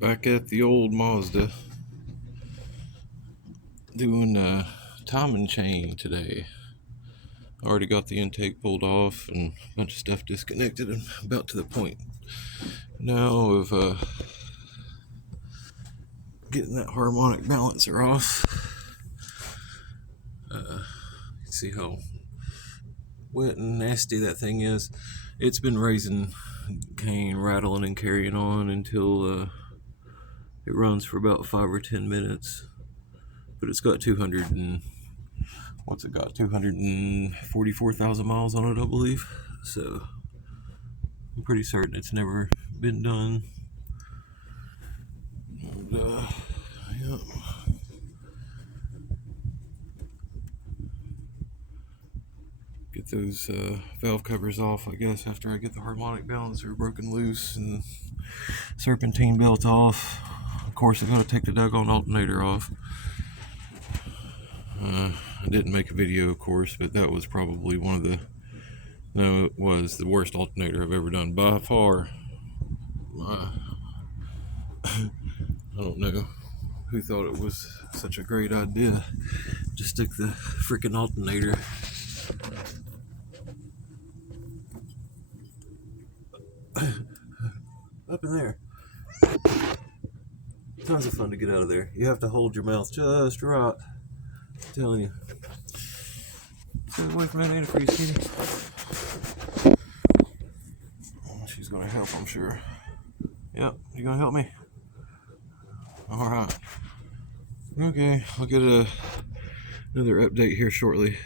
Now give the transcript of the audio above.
Back at the old Mazda, doing a timing chain today. Already got the intake pulled off and a bunch of stuff disconnected. I'm about to the point now of getting that harmonic balancer off. See how wet and nasty that thing is. It's been raising cane, rattling and carrying on until it runs for about 5 or 10 minutes. But it's got 244,000 miles on it, I believe. So I'm pretty certain it's never been done. And, yeah. Get those valve covers off, I guess, after I get the harmonic balancer broken loose and serpentine belt off. Of course, I gotta take the doggone alternator off. I didn't make a video, of course, but that was probably it was the worst alternator I've ever done by far. I don't know who thought it was such a great idea to stick the freaking alternator up in there. Tons of fun to get out of there. You have to hold your mouth just right. I'm telling you. Stay away from that antifreeze, kitty. She's gonna help, I'm sure. Yep, you gonna help me? Alright. Okay, I'll get another update here shortly.